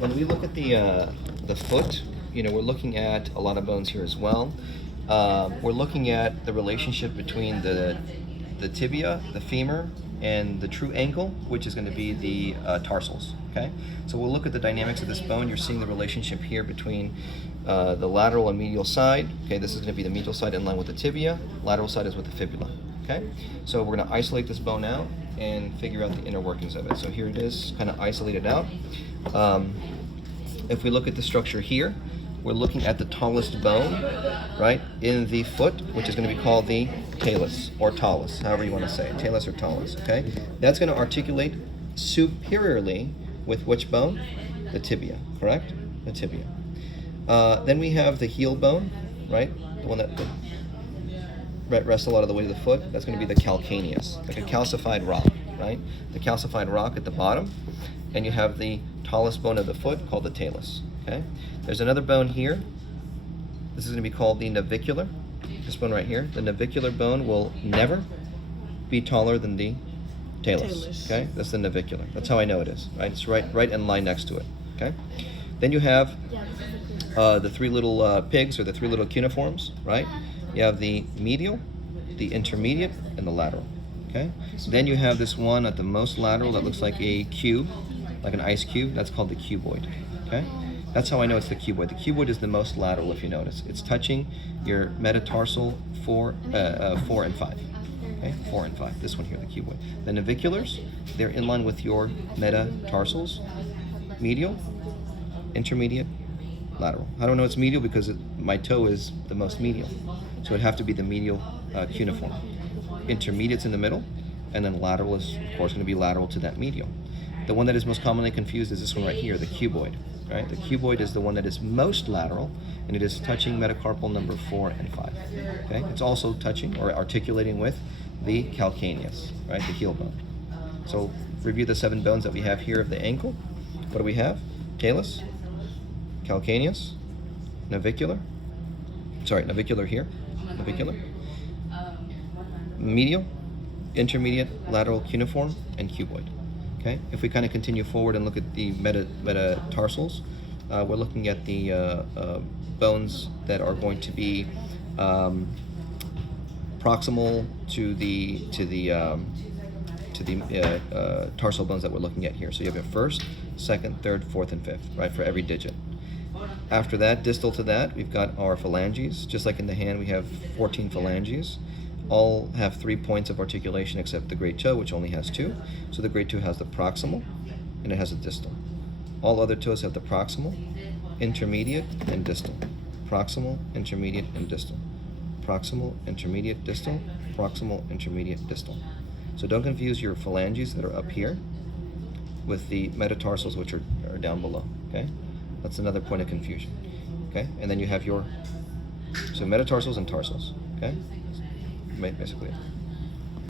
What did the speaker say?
when we look at the foot, you know, we're looking at a lot of bones here as well. We're looking at the relationship between the tibia, the femur, and the true ankle, which is going to be the tarsals. Okay, so we'll look at the dynamics of this bone. You're seeing the relationship here between the lateral and medial side. Okay, this is going to be the medial side in line with the tibia. Lateral side is with the fibula. Okay, so we're going to isolate this bone out and figure out the inner workings of it. So here it is, kind of isolated out. If we look at the structure here, we're looking at the tallest bone, right, in the foot, which is going to be called the talus or talus, however you want to say it, talus or talus, okay? That's going to articulate superiorly with which bone? The tibia, correct? The tibia. Then we have the heel bone, right? The one that rests a lot of the weight of the foot. That's going to be the calcaneus, like a calcified rock, right? The calcified rock at the bottom. And you have the tallest bone of the foot called the talus, okay? There's another bone here. This is going to be called the navicular. This bone right here. The navicular bone will never be taller than the talus, okay? That's the navicular. That's how I know it is, right? It's right in line next to it, okay? Then you have the three little pigs, or the three little cuneiforms, right? You have the medial, the intermediate, and the lateral, okay? Then you have this one at the most lateral that looks like a cube, like an ice cube. That's called the cuboid, okay? That's how I know it's the cuboid. The cuboid is the most lateral, if you notice. It's touching your metatarsal 4 and 5, okay? 4 and 5, this one here, the cuboid. The naviculars, they're in line with your metatarsals, medial, intermediate, lateral. I don't know it's medial because my toe is the most medial. So it'd have to be the medial cuneiform. Intermediate's in the middle, and then lateral is, of course, going to be lateral to that medial. The one that is most commonly confused is this one right here, the cuboid, right? The cuboid is the one that is most lateral, and it is touching metacarpal number 4 and 5, okay? It's also touching or articulating with the calcaneus, right, the heel bone. So review the 7 bones that we have here of the ankle. What do we have? Talus, calcaneus, navicular here, navicular, medial, intermediate, lateral cuneiform, and cuboid. Okay. If we kind of continue forward and look at the metatarsals, we're looking at the bones that are going to be proximal to the tarsal bones that we're looking at here. So you have your first, second, third, fourth, and fifth, right, for every digit. After that, distal to that, we've got our phalanges. Just like in the hand, we have 14 phalanges. All have 3 points of articulation except the great toe, which only has 2. So the great toe has the proximal, and it has a distal. All other toes have the proximal, intermediate, and distal. Proximal, intermediate, and distal. Proximal, intermediate, distal. Proximal, intermediate, distal. So don't confuse your phalanges that are up here with the metatarsals, which are down below, okay? That's another point of confusion, okay? And then you have your, so metatarsals and tarsals, okay? Basically.